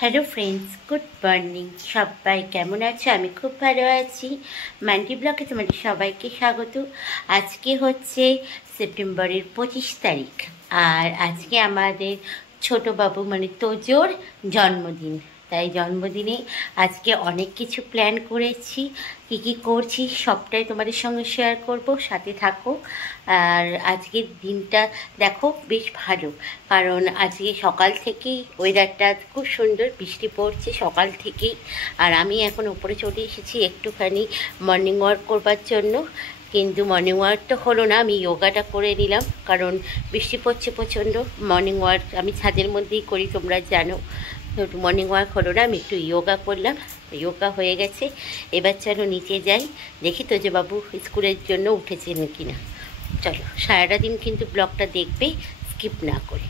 Hello friends, good morning. সবাই কেমন আছো? আমি খুব ভালো আছি। মান্টি ব্লগে তোমাদের সবাইকে স্বাগত। আজকে হচ্ছে সেপ্টেম্বরের 25 তারিখ, আর আজকে আমাদের ছোট বাবু মানে তোজোর জন্মদিন। তাই জন্মদিনে আজকে অনেক কিছু প্ল্যান করেছি। কী কী করছি সবটাই তোমাদের সঙ্গে শেয়ার করব, সাথে থাকো। আর আজকের দিনটা দেখো বেশ ভালো, কারণ আজকে সকাল থেকেই ওয়েদারটা খুব সুন্দর, বৃষ্টি পড়ছে সকাল থেকেই। আর আমি এখন উপরে চলে এসেছি একটুখানি মর্নিং ওয়াক করবার জন্য, কিন্তু মর্নিং ওয়াক তো হলো না, আমি যোগাটা করে নিলাম কারণ বৃষ্টি পড়ছে প্রচণ্ড। মর্নিং ওয়াক আমি ছাদের মধ্যেই করি, তোমরা জানো। একটু মর্নিং ওয়াক হলো না, আমি একটু যোগা করলাম, যোগা হয়ে গেছে। এবার চলো নিচে যাই, দেখি তো যে বাবু স্কুলের জন্য উঠেছেন কিনা। চলো, সারাটা দিন কিন্তু ব্লগটা দেখবে, স্কিপ না করে।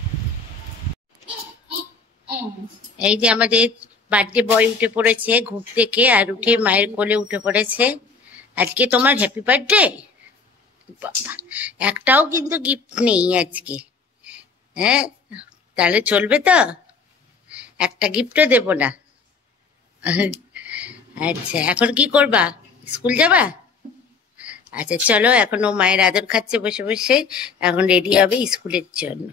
এই যে আমাদের বার্থডে বয় উঠে পড়েছে ঘুম থেকে, আর উঠে মায়ের কোলে উঠে পড়েছে। আজকে তোমার হ্যাপি বার্থডে? বাবা, একটাও কিন্তু গিফট নেই আজকে। হ্যাঁ, তাহলে চলবে তো? একটা গিফটও দেব না? আচ্ছা, এখন কি করবা? স্কুল যাবা? আচ্ছা চলো, এখন ও মায়ের আদর খাচ্ছে বসে বসে, এখন রেডি হবে স্কুলের জন্য।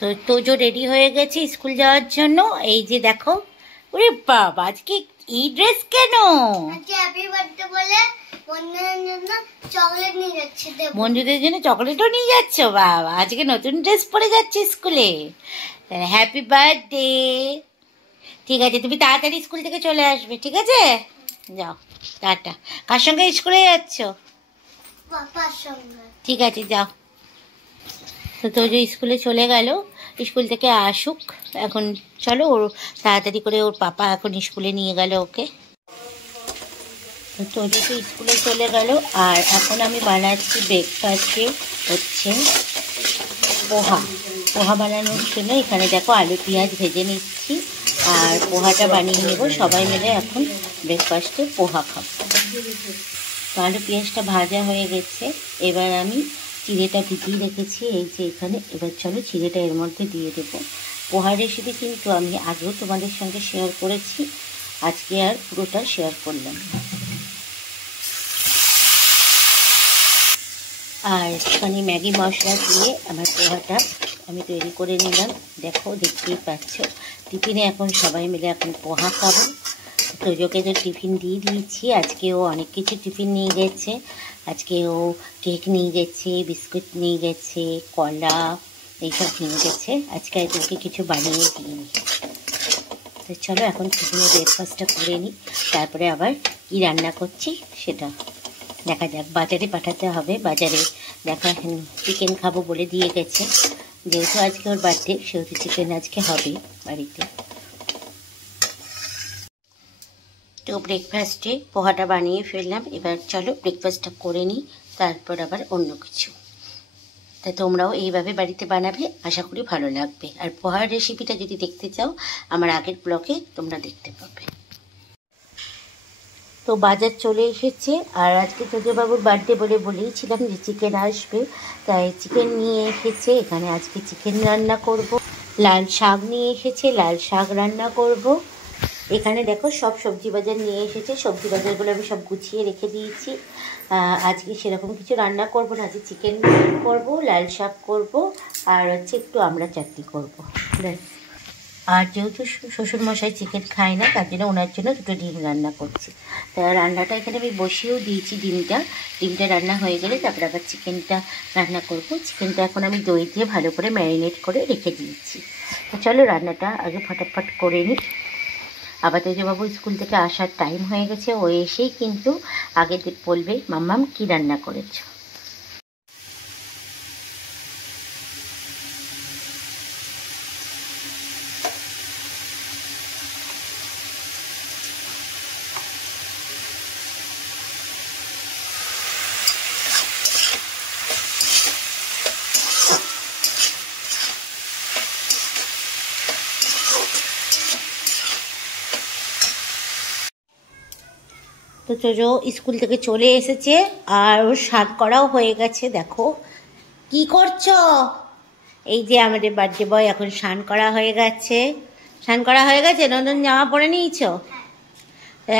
তো তোজো রেডি হয়ে গেছে স্কুল যাওয়ার জন্য। এই যে দেখো, ওরে বাবা, আজকে এই ড্রেস কেন? হ্যাপি বার্থডে বলে বন্ধুদের জন্য চকলেট নিয়ে যাচ্ছে। বন্ধুদের জন্য চকলেটও নিয়ে যাচ্ছ? বাবা, আজকে নতুন ড্রেস পরে যাচ্ছে স্কুলে। Happy birthday. ঠিক আছে, তুমি তাড়াতাড়ি স্কুল থেকে চলে আসবে, ঠিক আছে? যাও, টাটা। কার সঙ্গে স্কুলে যাচ্ছ? পাপার সঙ্গে। ঠিক আছে, যাও। তো তোজো স্কুলে চলে গেল, স্কুল থেকে আসুক এখন। চলো, ওর তাড়াতাড়ি করে ওর পাপা এখন স্কুলে নিয়ে গেল ওকে। তো তোজো তো স্কুলে চলে গেল, আর এখন আমি বানাচ্ছি ব্রেকফাস্টে হচ্ছে পোহা। পোহা বানানোর জন্য এখানে দেখো আলু পেঁয়াজ ভেজে নিচ্ছি, আর পোহাটা বানিয়ে নেব সবাই মিলে। এখন ব্রেকফাস্টে পোহা খাবো। তো আলু পেঁয়াজটা ভাজা হয়ে গেছে, এবার আমি চিড়েটা ভিজিয়ে রেখেছি এই যে এখানে। এবার চলো চিড়েটা এর মধ্যে দিয়ে দেবো। পোহা রেসিপি কিন্তু আমি আগেও তোমাদের সঙ্গে শেয়ার করেছি, আজকে আর পুরোটা শেয়ার করলাম না। আর একটুখানি ম্যাগি মশলা দিয়ে আমার পোহাটা আমি তৈরি করে নিলাম। দেখো, দেখতেই পাচ্ছ। টিফিনে এখন সবাই মিলে এখন পোহা খাবো। তোজোকে তো টিফিন দিয়ে দিয়েছি, আজকে ও অনেক কিছু টিফিন নিয়ে গেছে। আজকে ও কেক নিয়ে গেছে, বিস্কুট নিয়ে গেছে, কলা এইসব নিয়ে গেছে। আজকে তোকে কিছু বানিয়ে দিইনি। তো চলো এখন টিফিনে ব্রেকফাস্টটা করে নিই, তারপরে আবার কি রান্না করছি সেটা দেখা যাক। বাজারে পাঠাতে হবে, বাজারে দেখা চিকেন খাবো বলে দিয়ে গেছে। যেহেতু আজকে ওর বার্থডে, সেহেতু চিকেন আজকে হবে বাড়িতে। তো ব্রেকফাস্টে পোহাটা বানিয়ে ফেললাম, এবার চলো ব্রেকফাস্টটা করে নিই, তারপর আবার অন্য কিছু। তাই তোমরাও এইভাবে বাড়িতে বানাবে, আশা করি ভালো লাগবে। আর পোহার রেসিপিটা যদি দেখতে চাও আমার আগের ব্লগে তোমরা দেখতে পাবে। তো বাজার চলে এসেছে, আর আজকে তোজোবাবুর বার্থডে বলেইছিলাম যে চিকেন আসবে, তাই চিকেন নিয়ে এসেছে এখানে। আজকে চিকেন রান্না করব। লাল শাক নিয়ে এসেছে, লাল শাক রান্না করব। এখানে দেখো সব সবজি বাজার নিয়ে এসেছে, সবজি বাজারগুলো আমি সব গুছিয়ে রেখে দিয়েছি। আজকে সেরকম কিছু রান্না করব না, আজকে চিকেন করব, লাল শাক করব, আর হচ্ছে একটু আমড়া চাটনি করব। আর যেহেতু শ্বশুরমশাই চিকেন খায় না, তার জন্য ওনার জন্য দুটো ডিম রান্না করছি। তা রান্নাটা এখানে আমি বসিয়েও দিয়েছি। ডিমটা রান্না হয়ে গেলে তারপরে আবার চিকেনটা রান্না করব। চিকেনটা এখন আমি দই দিয়ে ভালো করে ম্যারিনেট করে রেখে দিয়েছি। তো চলো রান্নাটা আগে ফটাফট করে নিই। আবার তোজোবাবু স্কুল থেকে আসার টাইম হয়ে গেছে, ও এসেই কিন্তু আগে বলবে মাম্মাম কী রান্না করেছো। তো তোজো স্কুল থেকে চলে এসেছে, আর ওর স্নান করাও হয়ে গেছে। দেখো কি করছো? এই যে আমাদের বার্থডে বয় এখন স্নান করা হয়ে গেছে, স্নান করা হয়ে গেছে? নতুন জামা পরে নিয়েছো?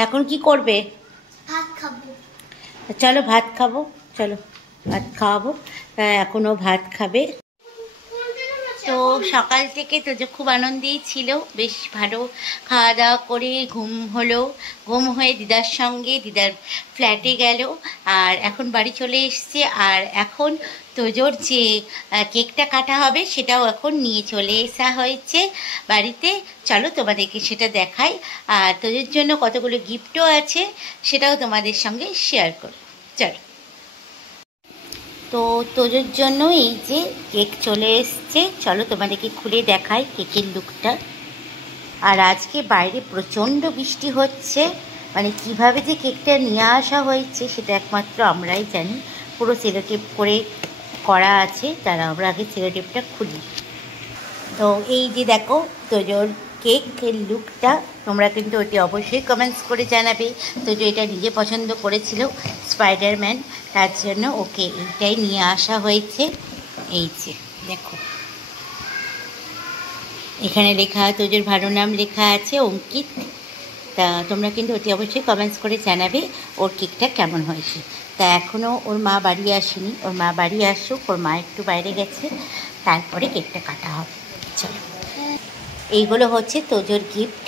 এখন কি করবে? ভাত খাবো। চলো ভাত খাবো, চলো ভাত খাওয়াবো। এখনো ভাত খাবে। তো সকাল থেকে তো যে খুব আনন্দেই ছিল, বেশ ভালো খাওয়া দাওয়া করে ঘুম হলো। ঘুম হয়ে দিদার সঙ্গে দিদার ফ্ল্যাটে গেল, আর এখন বাড়ি চলে এসছে। আর এখন তোজোর যে কেকটা কাটা হবে সেটাও এখন নিয়ে চলে আসা হয়েছে বাড়িতে। চলো তোমাদেরকে সেটা দেখাই, আর তোজোর জন্য কতগুলো গিফটও আছে সেটাও তোমাদের সঙ্গে শেয়ার করব। চলো। তো তোজোর জন্য এই যে কেক চলে এসছে, চলো তোমাদেরকে খুলে দেখাই কেকের লুকটা। আর আজকে বাইরে প্রচণ্ড বৃষ্টি হচ্ছে, মানে কিভাবে যে কেকটা নিয়ে আসা হয়েছে সেটা একমাত্র আমরাই জানি। পুরো সেলোটেপ করে করা আছে, তারা আমরা আগে সেলোটেপটা খুলি। তো এই যে দেখো তোজোর কেকের লুকটা, তোমরা কিন্তু ওটি অবশ্যই কমেন্টস করে জানাবে। তোজো এটা নিজে পছন্দ করেছিল স্পাইডারম্যান, তার জন্য ওকে এইটাই নিয়ে আসা হয়েছে। এই যে দেখো এখানে লেখা, তোজোর ভালো নাম লেখা আছে অঙ্কিত। তা তোমরা কিন্তু ওটি অবশ্যই কমেন্টস করে জানাবে ওর কেকটা কেমন হয়েছে। তা এখনও ওর মা বাড়ি আসেনি, ওর মা বাড়ি আসুক, ওর মা একটু বাইরে গেছে, তারপরে কেকটা কাটা হবে। চলো, এইগুলো হচ্ছে তোজোর গিফট।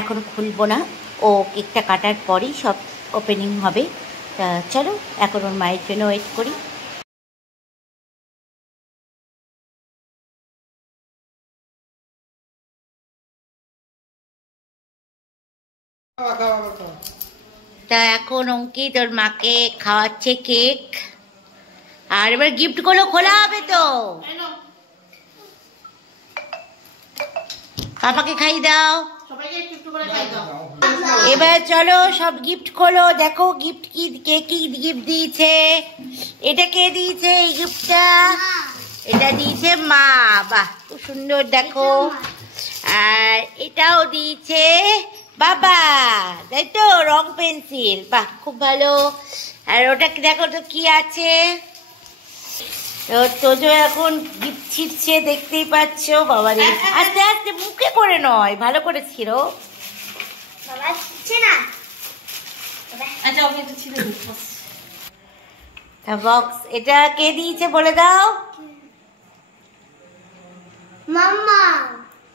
এখন খুলবো না, ও কেকটা কাটার পরেই সব ওপেনিং হবে। তা চলো এখন ওর মায়ের জন্য ওয়েট করি। তা এখন অঙ্কিত ওর মাকে খাওয়াচ্ছে কেক, আর এবার গিফটগুলো খোলা হবে। তো পাপাকে খাই দাও, এবার চলো সব গিফট খোলো। দেখো গিফট কি, কে কি গিফট দিয়েছে। এটা কে দিয়েছে এই গিফটটা? এটা দিয়েছে মা। বাহ, খুব সুন্দর দেখো। আর এটাও দিয়েছে বাবা, তাই তো, রং পেন্সিল। বাহ, খুব ভালো। আর ওটা দেখো তো কি আছে। তোজো এখন গিফট ছিটছে, দেখতেই পাচ্ছ। বাবা রে, আস্তে আস্তে, মুখে করে নয়, ভালো করে ছিল। বাবা ছিটছে না। বক্স এটা কে দিয়েছে বলে দাও। মাম্মা।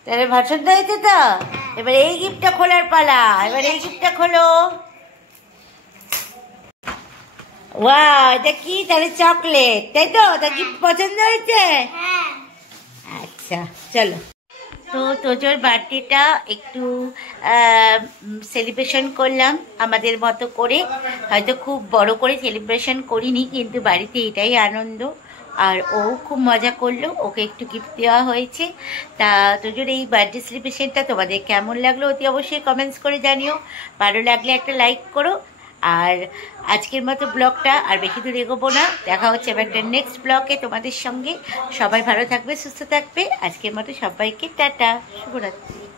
তাহলে ভাষণ হয়েছে তো। এবার এই গিফটটা খোলার পালা। এবার এই গিফটটা খোলো। ওয়াও, এটা কি? তাহলে চকলেট, তাই তো? তা গিফট পছন্দ হয়েছে? আচ্ছা চলো। তো তোজোর বার্থডেটা একটু সেলিব্রেশন করলাম আমাদের মতো করে। হয়তো খুব বড় করে সেলিব্রেশন করিনি, কিন্তু বাড়িতে এটাই আনন্দ। আর ও খুব মজা করলো, ওকে একটু গিফট দেওয়া হয়েছে। তা তোজোর এই বার্থডে সেলিব্রেশনটা তোমাদের কেমন লাগলো অতি অবশ্যই কমেন্টস করে জানিও। ভালো লাগলে একটা লাইক করো। আর আজকের মতো ব্লগটা আর বেশি দূর এগোবো না, দেখা হচ্ছে এবার একটা নেক্সট ব্লগে তোমাদের সঙ্গে। সবাই ভালো থাকবে, সুস্থ থাকবে। আজকের মতো সবাইকে টাটা, শুভরাত্রি।